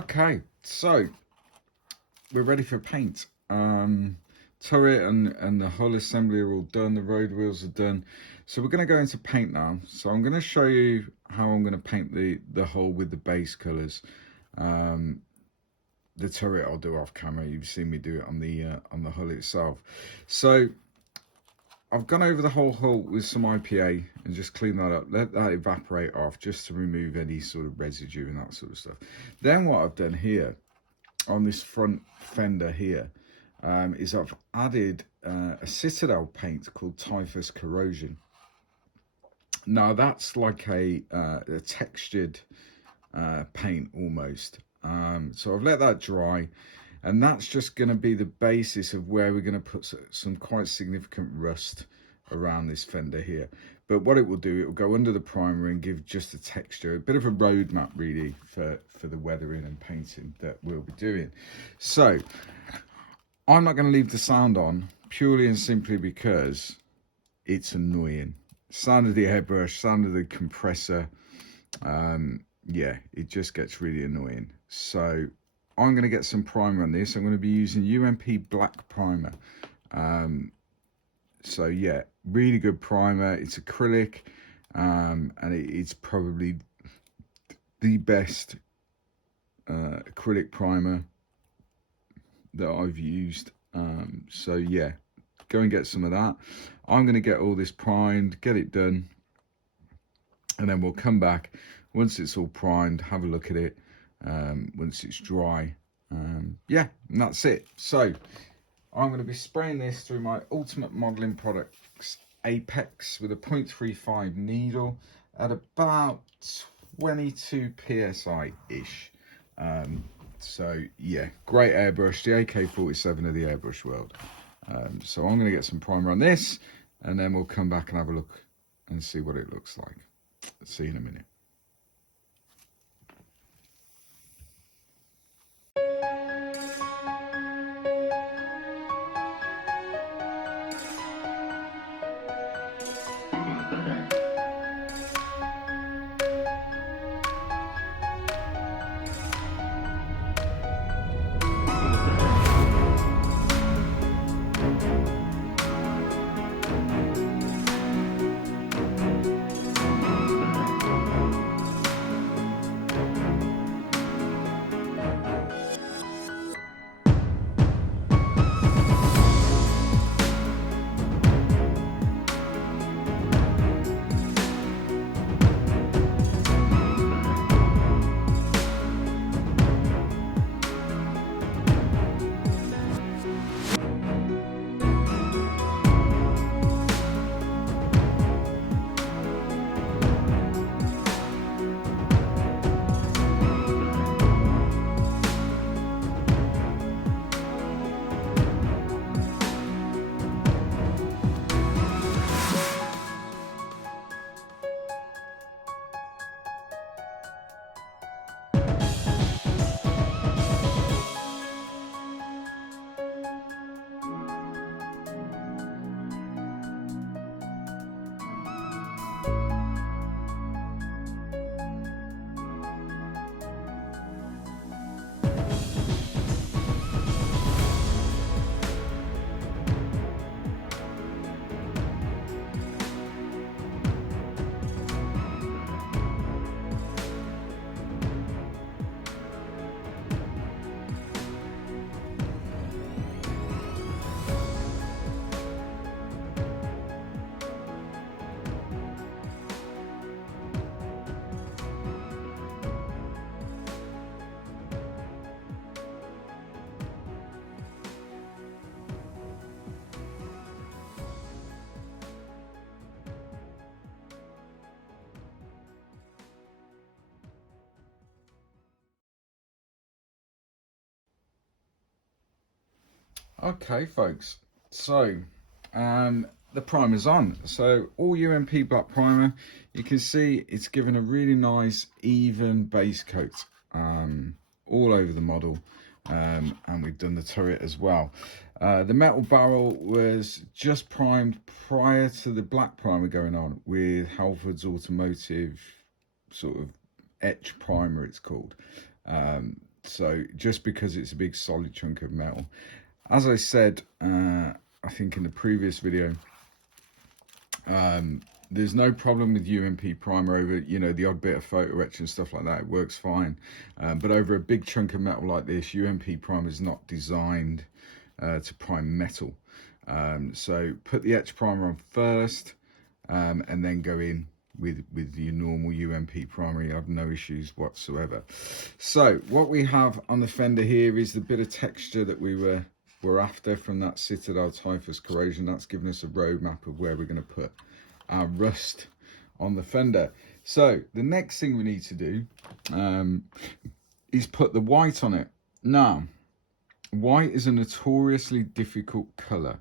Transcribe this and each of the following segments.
Okay, so we're ready for paint. Turret and the hull assembly are all done, the road wheels are done. So we're going to go into paint now. So I'm going to show you how I'm going to paint the hull with the base colours. The turret I'll do off camera. You've seen me do it on the hull itself. So I've gone over the whole hull with some IPA and just clean that up, let that evaporate off just to remove any sort of residue and that sort of stuff. Then what I've done here on this front fender here is I've added a Citadel paint called Typhus Corrosion. Now that's like a textured paint almost. So I've let that dry, and that's just going to be the basis of where we're going to put some quite significant rust around this fender here. But what it will do, it will go under the primer and give just a texture, a bit of a roadmap really for the weathering and painting that we'll be doing. So I'm not going to leave the sound on purely and simply because it's annoying. Sound of the airbrush, sound of the compressor, yeah, it just gets really annoying. So I'm going to get some primer on this. I'm going to be using UMP Black Primer. So yeah, really good primer. It's acrylic, and it's probably the best acrylic primer that I've used. So yeah, go and get some of that. I'm going to get all this primed, get it done, and then we'll come back once it's all primed, have a look at it once it's dry. Yeah, and that's it. So I'm going to be spraying this through my Ultimate Modelling Products Apex with a 0.35 needle at about 22 psi ish. So yeah, great airbrush, the AK-47 of the airbrush world. So I'm going to get some primer on this, and then we'll come back and have a look and see what it looks like. See you in a minute. Okay folks, so the primer's on. So all UMP black primer, you can see it's given a really nice even base coat all over the model, and we've done the turret as well. The metal barrel was just primed prior to the black primer going on with Halford's Automotive sort of etch primer, it's called. So just because it's a big solid chunk of metal. As I said, I think in the previous video, there's no problem with UMP primer over, you know, the odd bit of photo etch and stuff like that. It works fine. But over a big chunk of metal like this, UMP primer is not designed to prime metal. So put the etch primer on first, and then go in with your normal UMP primer. You have no issues whatsoever. So what we have on the fender here is the bit of texture that we were after from that Citadel typhus corrosion. That's given us a roadmap of where we're going to put our rust on the fender. So the next thing we need to do is put the white on it. Now, white is a notoriously difficult color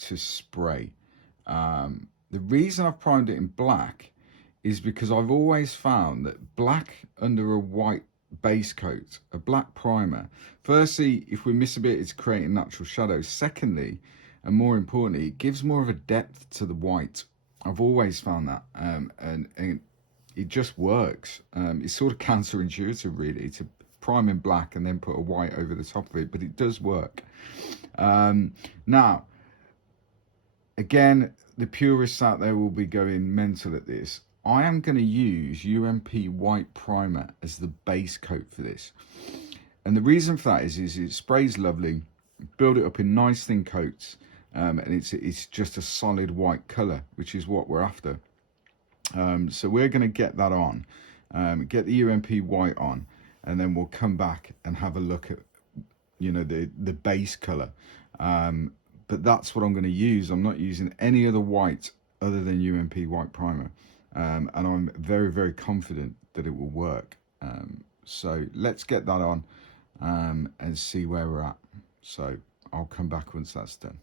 to spray. The reason I've primed it in black is because I've always found that black under a white base coat, a black primer, firstly, if we miss a bit, it's creating natural shadows. Secondly, and more importantly, it gives more of a depth to the white. I've always found that, and it just works. It's sort of counterintuitive, really, to prime in black and then put a white over the top of it, but it does work. Now, again, the purists out there will be going mental at this. I am going to use UMP white primer as the base coat for this. And the reason for that is it sprays lovely, build it up in nice thin coats, and it's just a solid white colour, which is what we're after. So we're going to get that on, get the UMP white on, and then we'll come back and have a look at, you know, the base colour. But that's what I'm going to use. I'm not using any other white other than UMP white primer. And I'm very, very confident that it will work. So let's get that on and see where we're at. So I'll come back once that's done.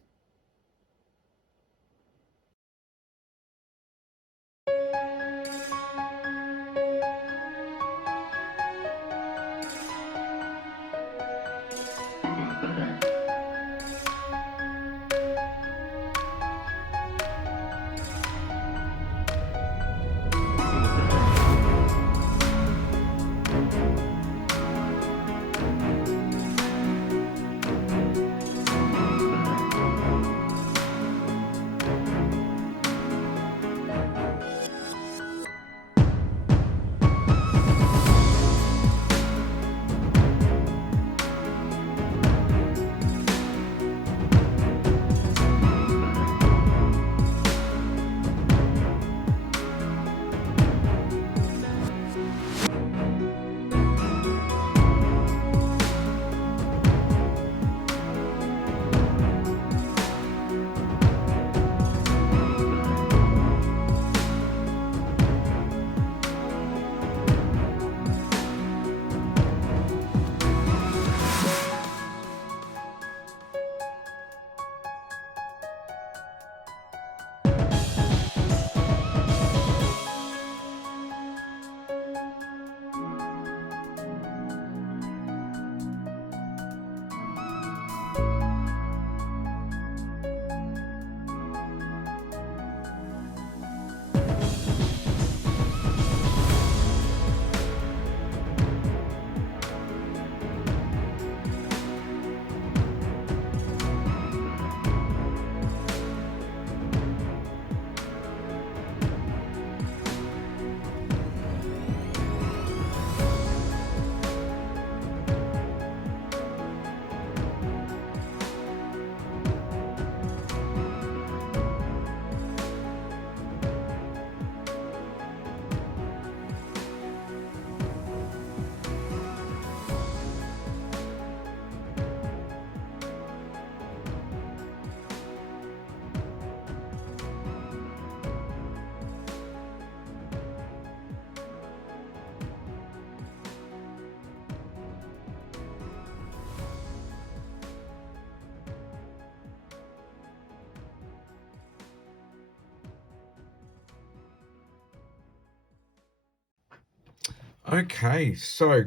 Okay, so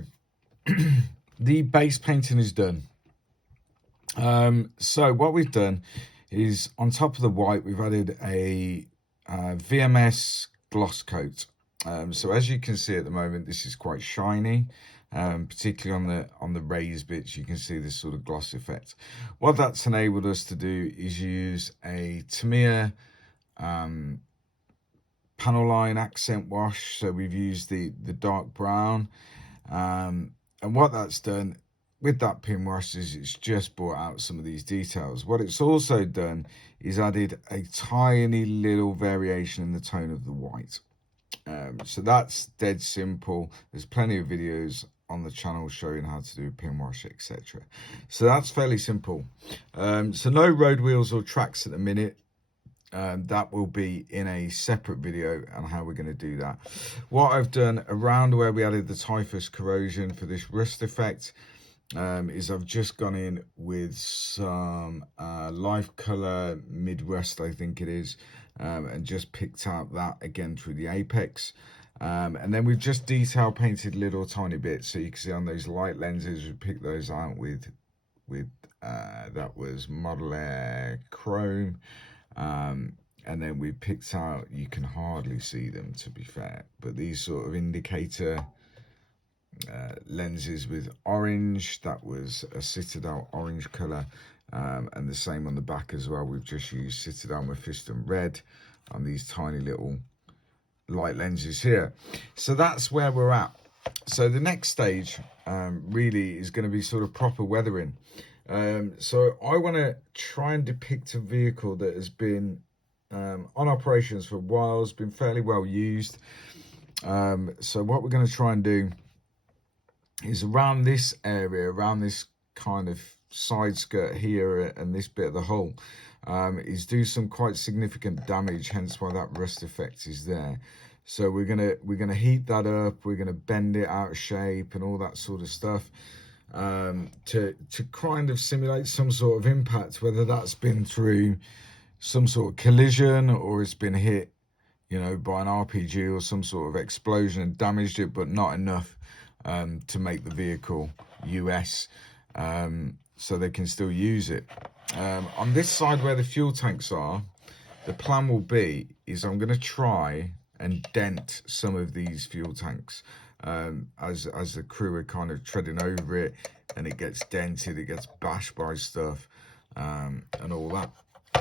the base painting is done. So what we've done is on top of the white, we've added a VMS gloss coat. So as you can see at the moment, this is quite shiny. particularly on the raised bits. You can see this sort of gloss effect. What that's enabled us to do is use a Tamiya panel line accent wash. So we've used the dark brown, and what that's done with that pin wash is it's just brought out some of these details. What it's also done is added a tiny little variation in the tone of the white. So that's dead simple. There's plenty of videos on the channel showing how to do pin wash, etc. So that's fairly simple. So no road wheels or tracks at the minute. That will be in a separate video on how we're going to do that. What I've done around where we added the typhus corrosion for this rust effect is I've just gone in with some life color Midwest, I think it is, and just picked out that again through the apex. And then we've just detail painted little tiny bits, so you can see on those light lenses we picked those out with that was Model Air Chrome. And then we picked out, you can hardly see them to be fair, but these sort of indicator lenses with orange, that was a Citadel orange color, and the same on the back as well. We've just used Citadel Mephiston red on these tiny little light lenses here. So that's where we're at. So the next stage really is going to be sort of proper weathering. So I want to try and depict a vehicle that has been on operations for a while, has been fairly well used. So what we're going to try and do is around this area, around this kind of side skirt here and this bit of the hull, is do some quite significant damage, hence why that rust effect is there. So we're gonna heat that up, we're gonna bend it out of shape and all that sort of stuff, to kind of simulate some sort of impact, whether that's been through some sort of collision or it's been hit, you know, by an RPG or some sort of explosion and damaged it, but not enough to make the vehicle US, so they can still use it. On this side where the fuel tanks are, the plan will be is I'm going to try and dent some of these fuel tanks as the crew are kind of treading over it, and it gets dented, it gets bashed by stuff, and all that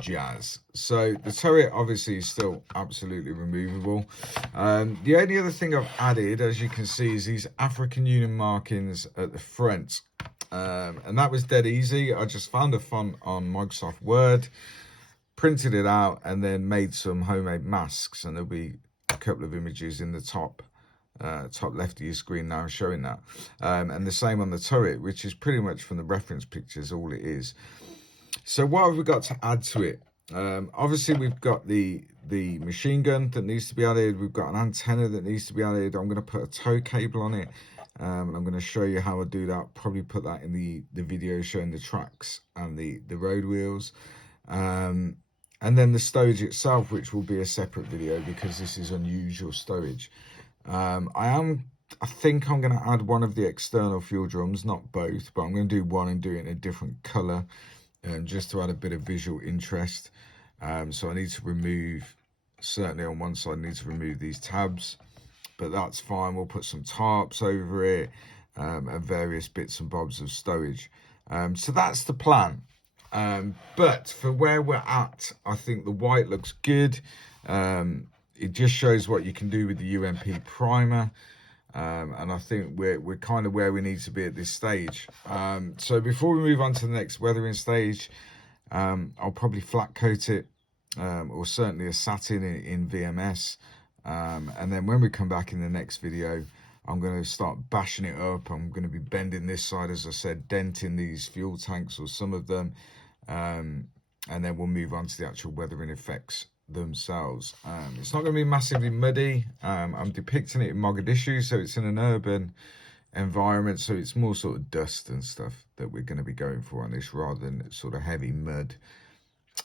jazz. So the turret obviously is still absolutely removable. The only other thing I've added, as you can see, is these African Union markings at the front, and that was dead easy. I just found a font on Microsoft Word, printed it out, and then made some homemade masks, and there'll be a couple of images in the top left of your screen now showing that, and the same on the turret, which is pretty much from the reference pictures all it is. So what have we got to add to it? Obviously we've got the machine gun that needs to be added. We've got an antenna that needs to be added. I'm going to put a tow cable on it, and I'm going to show you how I do that. Probably put that in the video showing the tracks and the road wheels, and then the stowage itself, which will be a separate video because this is unusual stowage. I think I'm going to add one of the external fuel drums, not both, but I'm going to do one and do it in a different color, just to add a bit of visual interest. So I need to remove, certainly on one side, I need to remove these tabs, but that's fine. We'll put some tarps over it, and various bits and bobs of stowage. So that's the plan. But for where we're at, I think the white looks good. It just shows what you can do with the UMP primer. And I think we're kind of where we need to be at this stage. So before we move on to the next weathering stage, I'll probably flat coat it, or certainly a satin in VMS. And then when we come back in the next video, I'm going to start bashing it up. I'm going to be bending this side, as I said, denting these fuel tanks or some of them. And then we'll move on to the actual weathering effects themselves. It's not going to be massively muddy. I'm depicting it in Mogadishu, so it's in an urban environment, so it's more sort of dust and stuff that we're going to be going for on this, rather than sort of heavy mud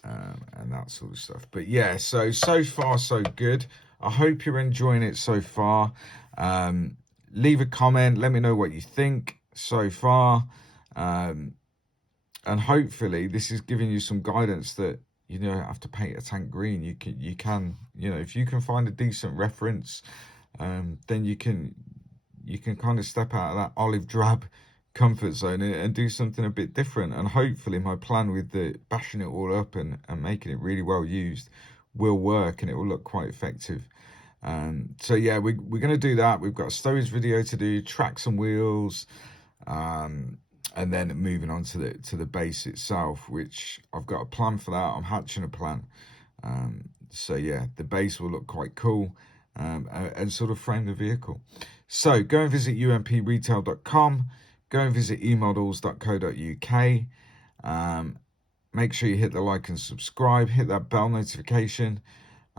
and that sort of stuff. But yeah, so far so good. I hope you're enjoying it so far. Leave a comment, let me know what you think so far, and hopefully this is giving you some guidance that you don't have to paint a tank green. You can, you know, if you can find a decent reference, then you can you can kind of step out of that olive drab comfort zone and do something a bit different. And hopefully my plan with the bashing it all up and making it really well used will work, and it will look quite effective. So yeah, we're going to do that. We've got a stowage video to do, tracks and wheels, and then moving on to the base itself, which I've got a plan for that. I'm hatching a plan. So yeah, the base will look quite cool, and sort of frame the vehicle. So go and visit umpretail.com, go and visit emodels.co.uk. Make sure you hit the like and subscribe, hit that bell notification,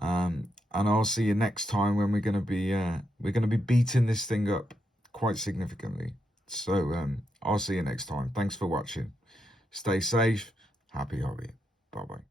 and I'll see you next time when we're going to be beating this thing up quite significantly. So I'll see you next time. Thanks for watching. Stay safe. Happy hobby. Bye bye.